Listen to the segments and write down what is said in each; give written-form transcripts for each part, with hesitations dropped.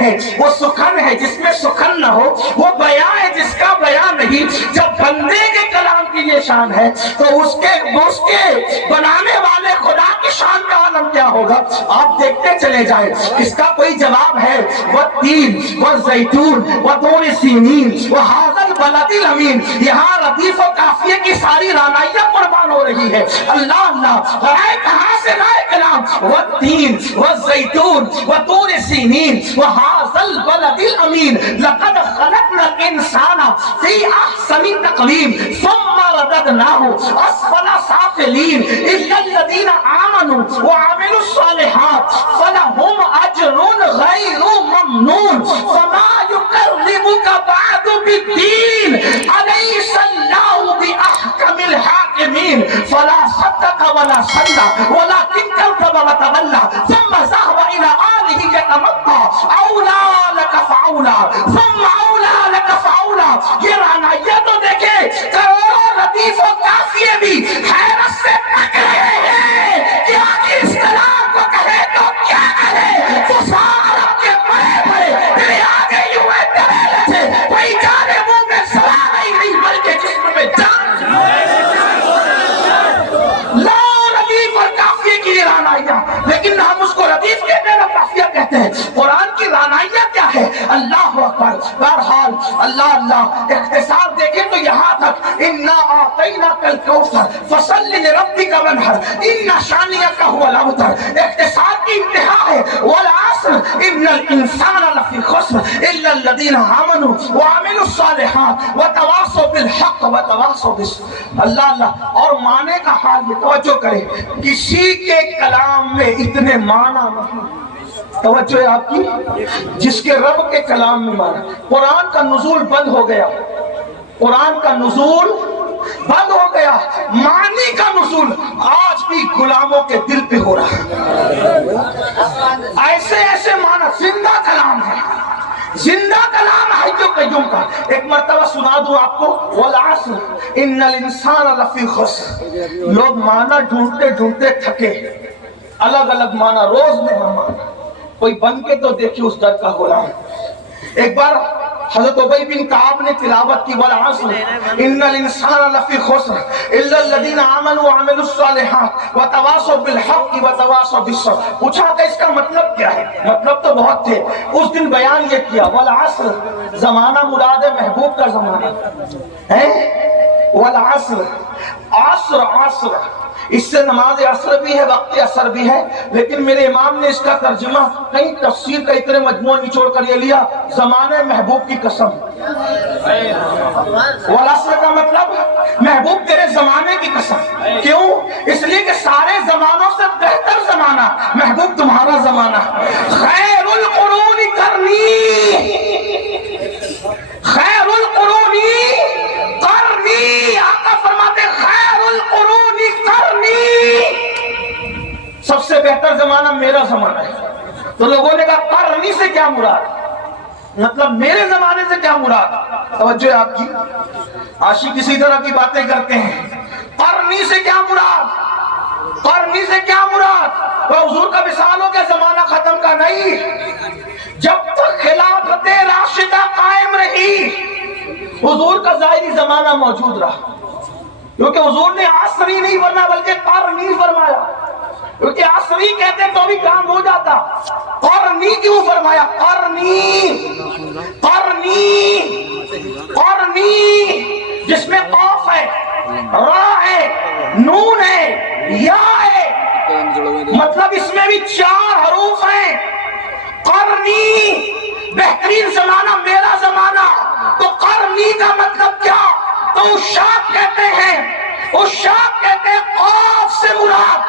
ہیں وہ سخن ہے جس میں سخن نہ ہو، وہ بیاں ہے جس کا بیاں نہیں۔ جب بندے کے کلام کی یہ شان ہے تو اس کے بنانے والے خدا کی شان کا عالم کیا ہوگا؟ آپ دیکھتے چلے جائیں، اس کا کوئی جواب ہے۔ والتین والزیتون وطور سینین وہذا البلد الامین۔ یہاں ردیف و قافیے کی ساری رانائیاں قربان ہو رہی ہے۔ اللہ اللہ، رائے کہاں سے رائے کلام؟ والتین والزیتون وطور سینین وہذا البلد الامین لقد خلقنا الانسان فی احسن تقویم ثم رددناه اسفل سافلین الا الذین آمنوا وعملوا الصالحات فلهم اجر غیر ممنون فما یقربک بعد بالدین الیس اللہ باحکم الحاکمین فلا صدق ولا صلى ولكن كذب وتولى ثم ذهب الى آله يتمطى اولى لك فاولى ثم اولى لك فاولى۔ یہ رانائیاں تو دیکھیں، کروڑوں ردیف و قافیے بھی حیرت سے تک رہے ہیں کہ آگے اس کلام کو کہے تو کیا کہے؟ تو سارا کے بڑے بڑے میرے آگے یوں ہے دلیل سے کوئی جانے منہ میں سلام ہی نہیں بلکہ جسم میں جان۔ لا ردیف اور قافیے کی رانائیاں، لیکن ہم اس کو ردیف کہتے ہیں، قافیہ کہتے ہیں۔ قرآن کی رانائیاں کیا ہے؟ اللہ اکبر۔ بہرحال اللہ اللہ، اختصار دیکھیں تو یہاں تک انا اعطیناک الکوثر فصل لربک وانحر ان شانئک هو الابتر۔ اختصار کی انتہا ہے والعصر ان الانسان لفی خسر الا الذین آمنوا وعملوا الصالحات وتواصوا بالحق وتواصوا بالصبر۔ اللہ اللہ، اور معنی کا حال یہ توجہ کریں، کسی کے کلام میں اتنے معنی نہیں۔ توجہ ہے آپ کی، جس کے رب کے کلام میں مانا۔ قرآن کا نزول بند ہو گیا، قرآن کا نزول بند ہو گیا، معنی کا نزول آج بھی غلاموں کے دل پہ ہو رہا ہے۔ ایسے ایسے معنی، زندہ کلام ہے، زندہ کلام حی و قیوم کا۔ ایک مرتبہ سنا دوں آپ کو، والعصر ان الانسان لفی خسر۔ لوگ معنی ڈھونڈتے ڈھونڈتے تھکے، الگ الگ معنی، روز نیا معنی، کوئی بن کے تو دیکھیں اس در کا غلام۔ ایک بار حضرت ابی بن کعب نے تلاوت کی، والعصر ان الانسان لفی خسر الا الذین آمنوا وعملوا الصالحات وتواصوا بالحق وتواصوا بالصبر۔ پوچھا کہ اس کا مطلب کیا ہے؟ مطلب تو بہت تھے، اس دن بیان یہ کیا، والعصر زمانہ مراد ہے محبوب کا زمانہ ہے، والعصر عصر عصر، اس سے نماز عصر بھی ہے، وقت عصر بھی ہے، لیکن میرے امام نے اس کا ترجمہ کئی تفسیر کا اتنے مجموعہ نچوڑ کر یہ لیا، زمانے محبوب کی قسم۔ والعصر کا مطلب محبوب تیرے زمانے کی قسم۔ کیوں؟ اس لیے کہ سارے زمانوں سے بہتر زمانہ محبوب تمہارا زمانہ۔ خیر القرون قرنی، خیر القرون قرنی، آقا فرماتے خیر القرون قرنی، سب سے بہتر زمانہ میرا زمانہ ہے۔ تو لوگوں نے کہا قرنی سے کیا مراد؟ مطلب میرے زمانے سے کیا مراد؟ توجہ آپ کی، عاشق اسی طرح کی باتیں کرتے ہیں۔ قرنی سے کیا مراد؟ قرنی سے کیا مراد؟ وہ حضور کا وصال ہو گیا، زمانہ ختم کا نہیں، جب تک خلافت راشدہ قائم رہی حضور کا ظاہری زمانہ موجود رہا، کیونکہ حضور نے عصری نہیں ورنہ بلکہ قرنی فرمایا، کیونکہ عصری کہتے تو بھی کام ہو جاتا، قرنی کیوں فرمایا؟ قرنی قرنی قرنی، جس میں قاف ہے، را ہے، نون ہے، یا ہے، مطلب اس میں بھی 4 حروف ہیں۔ قرنی، بہترین زمانہ میرا زمانہ۔ تو قرنی کا مطلب کیا؟ تو عشاق کہتے ہیں، عشاق کہتے ہیں قاف سے مراد،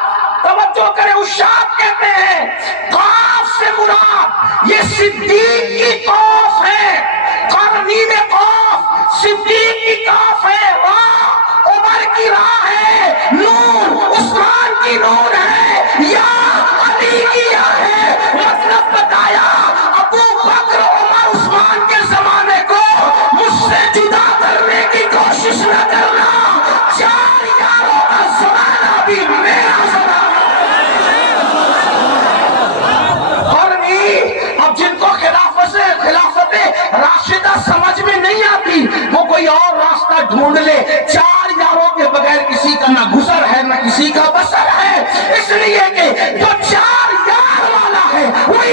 توجہ کریں، عشاق کہتے ہیں قاف سے مراد یہ صدیق کی قاف ہے، قرنی میں قاف، صدیق کی قاف ہے، راہ عمر کی راہ ہے، نون عثمان کی نون ہے، یا علی کی یا ہے۔ مطلب بتایا، ابو بکر عمر عثمان کے زمانے کو مجھ سے جدا کرنے کی کوشش نہ کرنا، 4 یاروں کا زمانہ بھی میرا زمانہ۔ قرنی، اب جن کو خلافت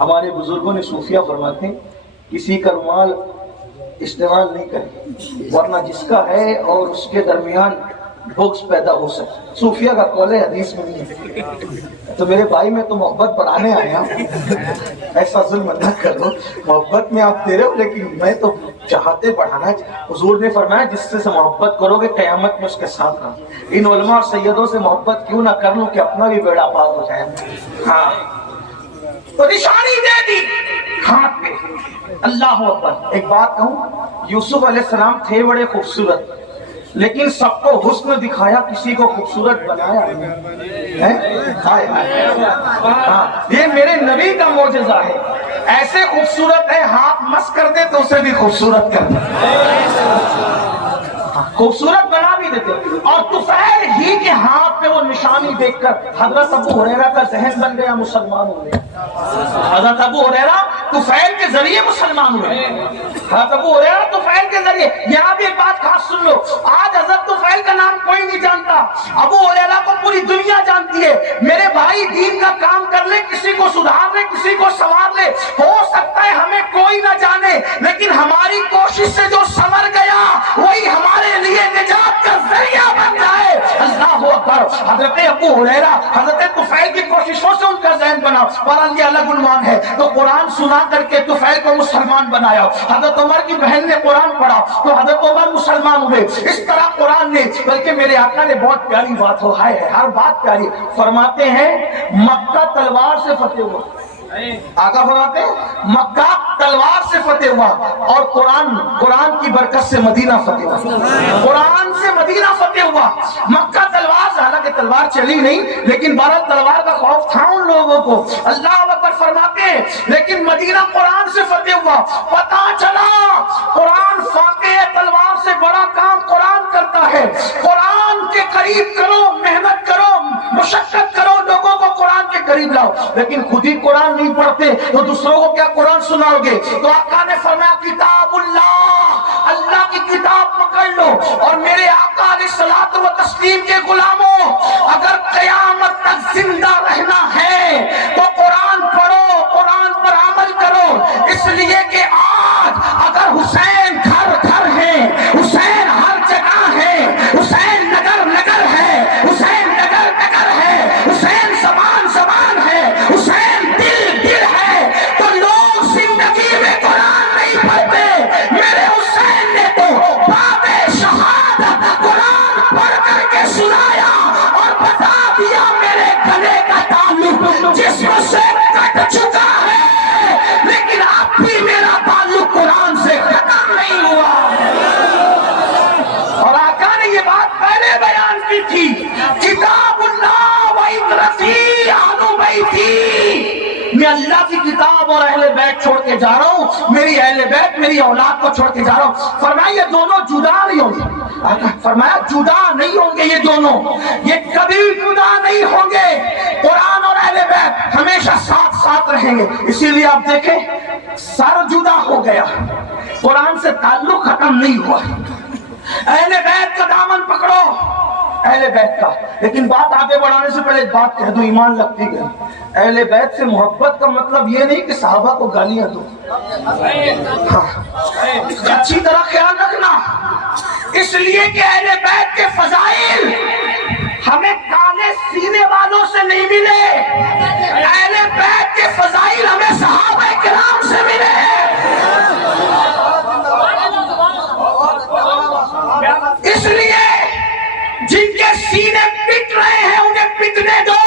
ہمارے بزرگوں نے صوفیہ فرماتے ہیں کسی کا رومال استعمال نہیں کرے ورنہ جس کا ہے اور اس کے درمیان بغض پیدا ہو سکے. صوفیہ کا قول ہے، حدیث میں نہیں ہے. تو میرے بھائی میں تو محبت بڑھانے آیا ہوں، ایسا ظلم نہ کرو. محبت میں آپ دے رہے ہو لیکن میں تو چاہتے بڑھانا. حضور نے فرمایا جس سے محبت کرو گے قیامت میں اس کے ساتھ رہو. ان علماء اور سیدوں سے محبت کیوں نہ کر لوں کہ اپنا بھی بیڑا پار ہو جائے. ہاں تو نشانی دے دی ہاتھ پہ. اللہ اکبر. ایک بات کہوں، یوسف علیہ السلام تھے بڑے خوبصورت لیکن سب کو حسن دکھایا، کسی کو خوبصورت بنایا ہاں یہ میرے نبی کا معجزہ ہے. ایسے خوبصورت ہے ہاتھ مس کر دے تو اسے بھی خوبصورت کر دے، خوبصورت بنا بھی دیتے. اور طفیل ہی کے ہاتھ پہ وہ نشانی دیکھ کر حضرت ابو ہریرہ کا ذہن بن گیا، مسلمان ہو گیا. حضرت ابو ہریرہ طفیل کے ذریعے مسلمان ہوئے. حضرت ابو ہریرہ طفیل کے ذریعے. یہاں بھی ایک بات خاص سن لو، آج حضرت طفیل کا نام کوئی نہیں جانتا، ابو ہریرہ کو پوری دنیا جانتی ہے. میرے بھائی دین کا کام کر لے، کسی کو سدھار لے، کسی کو سنوار لے. ہو سکتا ہے ہمیں کوئی نہ جانے لیکن ہماری کوشش سے جو سنور گیا وہی ہمارے لیے نجات کا ذریعہ بن جائے. اللہ اکبر. حضرت ابو ہریرہ حضرت طفیل کی کوششوں سے ان کا ذہن بنا. قرآن یہ الگ عنوان ہے. تو قرآن سنا کر کے طفیل کو مسلمان بنایا. حضرت عمر کی بہن نے قرآن پڑھا تو حضرت عمر مسلمان ہوئے. اس طرح قرآن نے، بلکہ میرے آقا نے بہت پیاری بات ہو ہے، ہر بات پیاری فرماتے ہیں. مکہ تلوار سے فتح ہوا. آقا فرماتے ہیں مکہ تلوار سے فتح ہوا اور قرآن کی برکت سے مدینہ فتح ہوا. قرآن سے مدینہ فتح ہوا. مکہ تلوار سے، حالانکہ تلوار چلی نہیں لیکن بہرحال تلوار کا خوف تھا ان لوگوں کو. اللہ اکبر فرماتے ہیں لیکن مدینہ قرآن سے فتح ہوا. پتا چلا قرآن فاتح تلوار سے بڑا کام قرآن کرتا ہے. قرآن کے قریب کرو، محنت کرو، مشقت کرو، لوگوں کو قرآن کے قریب لاؤ. لیکن خود ہی قرآن نہیں پڑھتے تو دوسروں کو کیا قرآن سناؤ گے؟ تو آقا نے فرمایا کتاب اللہ، اللہ کی کتاب پکڑ لو. اور میرے آقا علیہ الصلوۃ والتسلیم کے غلاموں، اگر قیامت تک زندہ رہنا ہے تو قرآن پڑھو، قرآن پر عمل کرو. اس لیے کہ آج اگر حسین گھر گھر ہے، حسین ہر جگہ ہے، حسین نگر نگر ہے، حسین نگر نگر ہے، حسین زبان زبان ہے، حسین دل دل ہے، تو لوگ زندگی میں قرآن نہیں پڑھتے. میرے حسین نے تو باب شہادت قرآن پڑھ کر کے سنایا اور بتا دیا میرے گلے کا تعلق جسم سے کٹ چکا ہے لیکن اب بھی میرا تعلق قرآن سے ختم نہیں ہوا. اور آقا نے یہ بات پہلے بیان کی تھی، کتاب اللہ و عترتی اہل بیتی. میں اللہ کی کتاب اور اہل بیت چھوڑ کے جا رہا ہوں، میری اہل بیت میری اولاد کو چھوڑ کے جا رہا ہوں. فرمایا یہ دونوں جدا نہیں ہوں گے. فرمایا جدا نہیں ہوں گے یہ دونوں، یہ کبھی جدا نہیں ہوں گے. قرآن اور اہل بیت ہمیشہ ساتھ ساتھ رہیں گے. اسی لیے آپ دیکھیں سر جدا ہو گیا، قرآن سے تعلق ختم نہیں ہوا. اہل بیت کا دامن پکڑو، اہل بیت کا. لیکن بات آگے بڑھانے سے پہلے ایک بات کہہ دوں، ایمان لگتی گئی. اہل بیت سے محبت کا مطلب یہ نہیں کہ صحابہ کو گالیاں دو. اچھی طرح خیال رکھنا، اس لیے کہ اہل بیت کے فضائل ہمیں کالے سینے والوں سے نہیں ملے. اہل بیت کے فضائل ہمیں صحابہ کرام سے ملے. اس لیے جن کے سینے پٹ رہے ہیں انہیں پٹنے دو،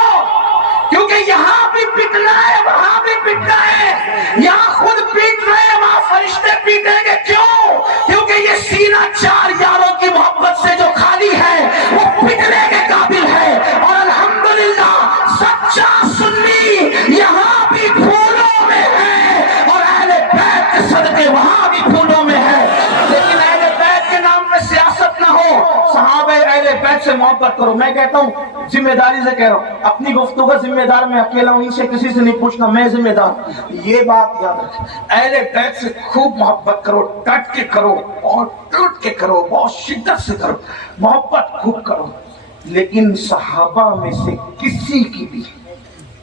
کیونکہ یہاں بھی پٹنا ہے وہاں بھی پٹنا ہے. یہاں خود پیٹ رہے ہیں وہاں فرشتے پیٹیں گے. کیوں؟ کیونکہ یہ سینہ چار یاروں کی محبت سے جو خالی ہے وہ پٹنے کے قابل ہے. اور الحمدللہ سچا سنی یہاں بھی پھولوں میں ہے اور اہل بیت کے صدقے وہاں بھی پھولوں میں ہے. لیکن اہل بیت کے نام میں سیاست نہ ہو، صحابہ اہل بیت سے محبت کرو. میں کہتا ہوں ذمہ داری سے کہہ رہا ہوں، اپنی گفتگو کا ذمہ دار میں اکیلا ہوں، ان سے کسی سے نہیں پوچھنا، میں ذمہ دار. یہ بات یاد رکھ، اہل بیت سے خوب محبت کرو، ڈٹ کے کرو اور ٹوٹ کے کرو، بہت شدت سے کرو، محبت خوب کرو. لیکن صحابہ میں سے کسی کی بھی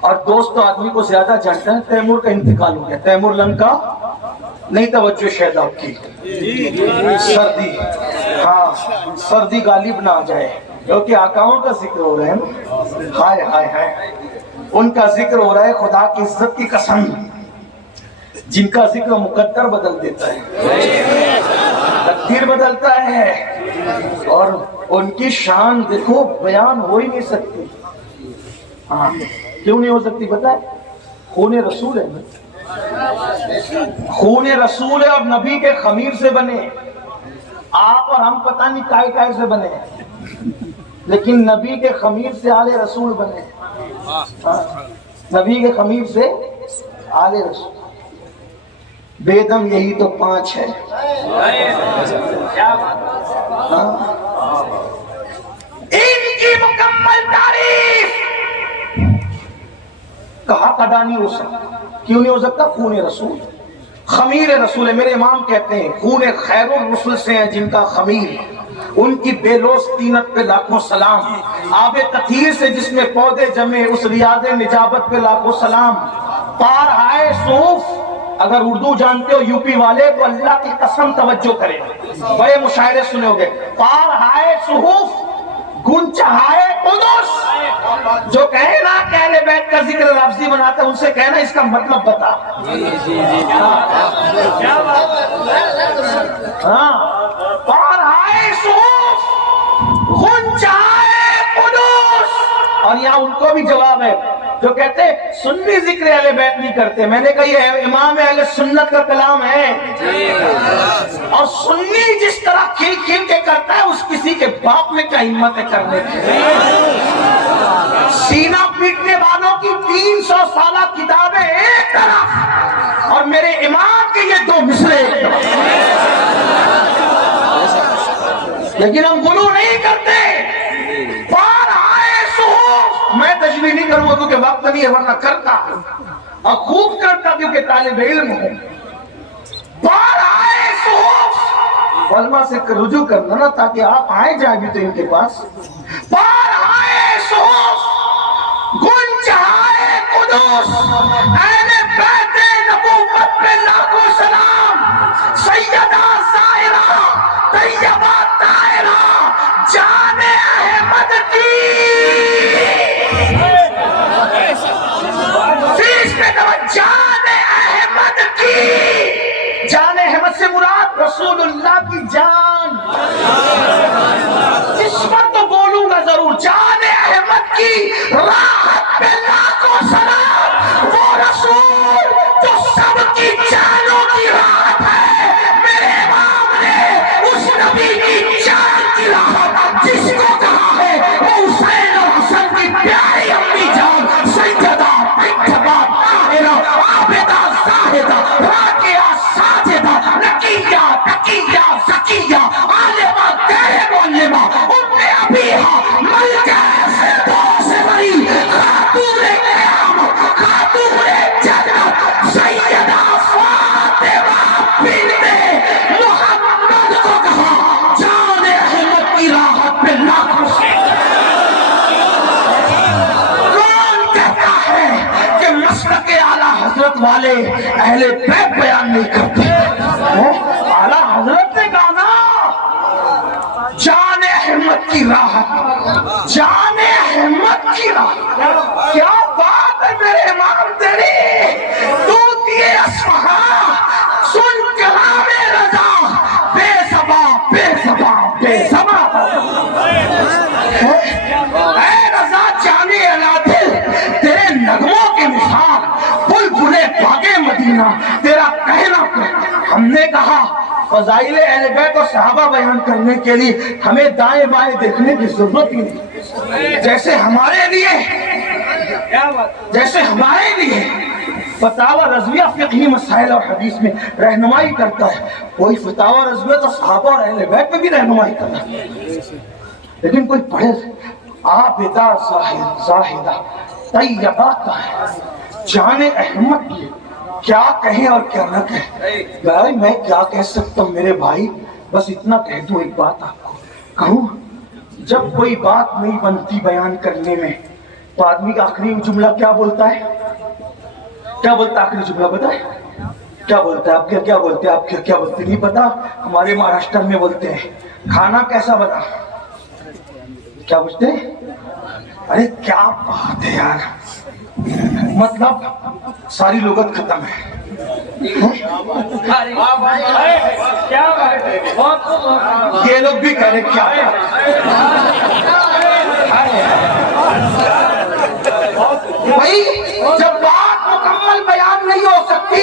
اور دوست تو آدمی کو زیادہ جانتا ہے. تیمور کا انتقال ہو گیا. تیمور لنکا نہیں توجہ شہداب کی سردی. ہاں سردی غالب نہ آ جائے کیونکہ آقاؤں کا ذکر ہو رہا ہے نا. ہائے ہائے ہائے ان کا ذکر ہو رہا ہے. خدا کی عزت کی قسم جن کا ذکر مقدر بدل دیتا ہے, تقدیر بدلتا ہے, اور ان کی شان دیکھو بیان ہو ہی نہیں سکتی. ہاں کیوں نہیں ہو سکتی پتہ ہے؟ خون رسول ہے نا. خون رسول ہے اور نبی کے خمیر سے بنے. آپ اور ہم پتہ نہیں کائے کائے سے بنے, لیکن نبی کے خمیر سے آل رسول بنے. نبی کے خمیر سے آل رسول. بیدم یہی تو 5 ہے. ان کی مکمل تعریف کہا ادا نہیں ہو سکتا. کیوں نہیں ہو سکتا؟ خون رسول, خمیر رسول ہے. میرے امام کہتے ہیں خون خیر الرسل سے ہیں جن کا خمیر, ان کی بے لوث طینت پہ لاکھوں سلام. آب تطہیر سے جس میں پودے جمے اس ریاض نجابت پہ لاکھوں سلام. پار آئے صوف, اگر اردو جانتے ہو یو پی والے تو اللہ کی قسم توجہ کریں, بڑے مشاعرے سنے ہوگے. پار آئے صحف گن چہائے قدس. جو کہے نا کہ اہل بیت کا ذکر لفظی بناتا ہے ان سے کہنا اس کا مطلب بتا. ہاں پار آئے صحف گن چہائے قدس. اور یہاں ان کو بھی جواب ہے جو کہتے ہیں سنی ذکر اہل بیت نہیں کرتے. میں نے کہا یہ امام اہل سنت کا کلام ہے, اور سنی جس طرح کھل کھل کے کرتا ہے اس کسی کے باپ میں کیا ہمت ہے کرنے کی. سینہ پیٹنے والوں کی 300 سالہ کتابیں ایک طرف اور میرے امام کے یہ 2 مصرے ایک طرف. لیکن ہم غلو نہیں کرتے. میں تشریح نہیں کروں گا کیونکہ وقت نہیں ہے, ورنہ کرتا اور خوب کرتا کیونکہ طالب علم ہوں. بار آئے صحف علماء سے رجوع کرنا نا تاکہ آپ آئے جائیں بھی تو ان کے پاس. بار آئے صحف گن چہائے قدس. اہل بیت نبوت پہ لاکھوں سلام. سیدہ زاہرہ طیبہ طاہرہ جان احمد کی. جان احمد کی. جان احمد سے مراد رسول اللہ کی جان. اس پر تو بولوں گا ضرور. جان احمد کی راحت پہ لاکھوں سلام. وہ رسول جو سب کی جانوں کی راحت ہے. میرے امام نے اس نبی کی جان کی راحت جس کو کہا ہے وہ حسین اور حسن کی پیاری اپنی جان سیدہ طیبہ طاہرہ عابدہ زاہدہ راکعہ ساجدہ نقیہ تقیہ زکیہ عالمہ غیر معلمہ ام ابیہا ملکہ فردوس سے بری خاتون قیامت خاتون جنت سیدہ فاطمہ بنت محمد کو کہا جان احمد کی راحت پہ لاکھوں سے. مسلک اعلیٰ حضرت والے اہل بیت بیان نہیں کرتے. اعلیٰ حضرت نے کہا نا جان احمد کی راحت. جان احمد کی راحت کیا بات ہے میرے امام تیری. تو دیے اصفہاں سن کلام رضا بے زباں بے زباں بے زباں. اے رضا جانے علا دل تیرے نغموں کے مثال بلبلے باغے مدینہ تیرا کہنا کہتا. ہم نے کہا فضائل اہل بیت اور صحابہ بیان کرنے کے لیے ہمیں دائیں بائیں دیکھنے کی ضرورت ہی نہیں. جیسے ہمارے لیے فتاوی رضویہ فقہی مسائل اور حدیث میں رہنمائی کرتا ہے, کوئی فتاوی رضویہ تو صحابہ اور اہل بیت میں بھی رہنمائی کرتا ہے. لیکن کوئی پڑھے عابدہ زاہدہ طیبہ طاہرہ جان احمد کی کیا کہیں اور کیا نہ کہیں. بھائی میں کیا کہہ سکتا ہوں میرے بھائی, بس اتنا کہہ دوں. ایک بات آپ کو کہوں, جب کوئی بات نہیں بنتی بیان کرنے میں تو آدمی کا آخری جملہ کیا بولتا ہے؟ کیا بولتا ہے آخری جملہ بتائے؟ کیا بولتا ہے؟ آپ کیا بولتے ہیں؟ آپ کیا بولتے نہیں پتا؟ ہمارے مہاراشٹر میں بولتے ہیں کھانا کیسا بنا؟ کیا پوچھتے ہیں؟ ارے کیا بات ہے یار، مطلب ساری لغت ختم ہے۔ یہ لوگ بھی کہہ رہے کیا بھائی جب بات مکمل بیان نہیں ہو سکتی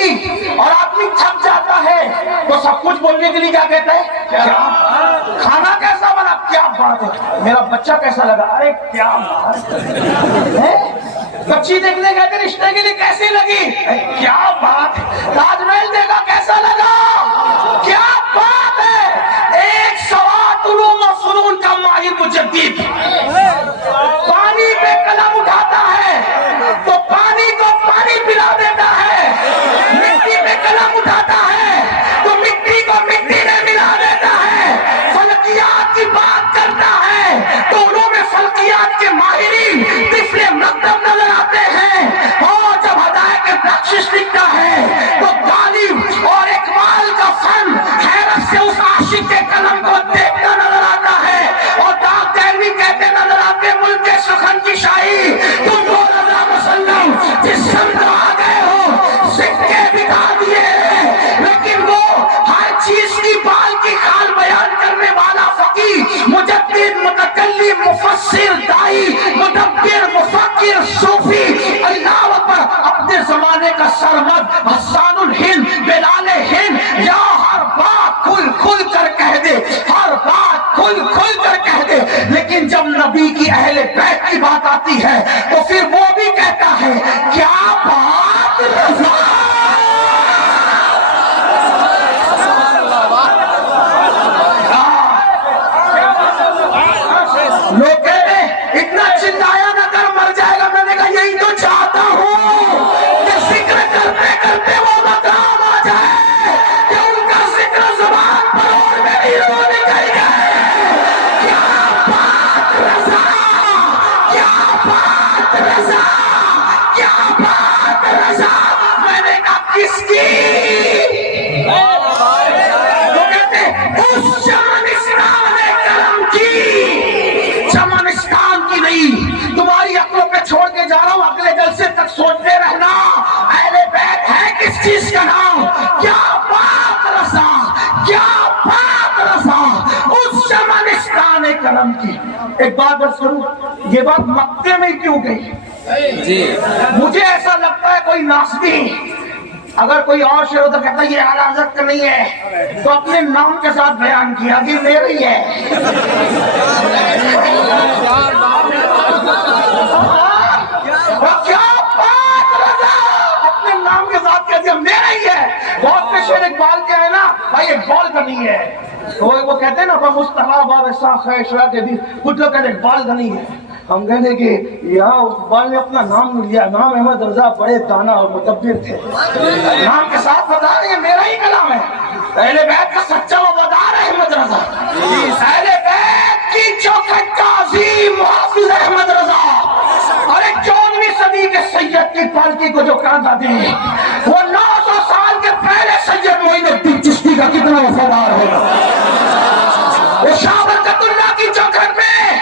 اور آدمی تھک جاتا ہے تو سب کچھ بولنے کے لیے کیا کہتا ہے؟ کھانا کیسا بنا؟ کیا بات ہے، میرا بچہ کیسا لگا؟ ارے کیا بات ہے، بچی دیکھنے گئے تھے رشتے کے لیے کیسی لگی؟ کیا بات ہے، تاج محل دیکھا کیسا لگا؟ کیا بات ہے۔ ایک سوات علوم و فنون کا ماہر مجدد پانی پہ قلم اٹھاتا ہے تو پانی کو پانی پلا دیتا ہے، مٹی پہ قلم اٹھاتا ہے تو مٹی کو مٹی میں ملا دیتا ہے، فلکیات کی بات کرتا ہے تو علوم فلکیات کے ماہرین طفل مکتب نظر آتے ہیں، اور جب ہدایت بخشش لکھتا ہے تو غالب اور اقبال کا فن حیرت سے اس عاشق کے قلم کو دیکھتا نظر آتا ہے، اور ڈاک دہلوی کہتے نظر آتے ملک کے سخن کی شاہی تم کو رضا مسلم جس سمت آ گئے ہو سکے بٹھا دیے، لیکن وہ ہر چیز کی بال کی خال بیان کرنے والا فقیہ مجدد متکلم مفسر دائی مدبر مفکر صوفی اللہ اکبر اپنے زمانے کا سرمد حسان الہند بلال ہند یا ہر بات کھل کھل کر کہہ دے، ہر بات کھل کھل کر کہہ دے، لیکن جب نبی کی اہل بیت کی بات آتی ہے تو پھر وہ بھی کہتا ہے کیا بات رضا۔ لوگ کہتے ہیں اتنا چلایا نہ کر مر جائے گا، میں نے کہا یہی تو چاہتا ہوں کہ ذکر کرتے کرتے وہ مقام آ جائے کہ ان کا ذکر زبان پر اور میری روح نکل جائے۔ کیا بات رضا، کیا بات رضا، کیا بات رضا، میں نے کہا کس کی؟ وہ کہتے اس چمنستان کرم کی، چمنستان کی نہیں، تمہاری عقلوں پہ چھوڑ کے جا رہا ہوں، اگلے جلسے تک سوچتے رہنا اہل بیت ہے کس چیز کا نام۔ کیا بات رضا، کیا بات رضا، اس چمنستان کرم کی۔ ایک بات بس کروں، یہ بات مکے میں کیوں گئی؟ مجھے ایسا لگتا ہے کوئی ناسبی اگر کوئی اور شعر ہو تو کہتا ہے یہ اعلیٰ حضرت کا نہیں ہے، تو اپنے نام کے ساتھ بیان کیا کہ میری ہے۔ کیا بات رضا، اپنے نام کے ساتھ کہہ دیا میرا ہی ہے۔ بہت سے شعر اقبال کے ہے نا بھائی، اقبال کا نہیں ہے، وہ کہتے ہیں نا مصطفیٰ بادشاہ خیشرا کے بھی، کچھ لوگ کہتے ہیں اقبال کا نہیں ہے۔ ہم کہتے کہ یہاں اقبال نے اپنا نام لیا، نام احمد رضا بڑے دانا اور مدبر تھے، نام کے ساتھ بتا رہے ہیں میرا ہی کلام ہے۔ اہل بیت کا سچا وفادار ہے احمد رضا، اہل بیت کی چوکھٹ کا عظیم محافظ احمد رضا، اور ایک 14ویں صدی کے سید کی پالکی کو جو کاندھا دے، وہ 900 سال کے پہلے سید معین الدین چشتی کا کتنا وفادار ہوگا۔ وہ شاہ برکت اللہ کی چوکھٹ میں،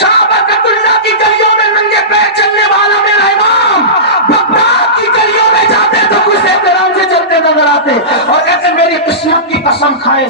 شاہ برکت اللہ کی گلیوں میں ننگے پیر چلنے والا میرا امام، بغداد کی گلیوں میں جاتے تو کچھ احترام سے چلتے نظر آتے اور کہتے میری قسمت کی قسم کھائے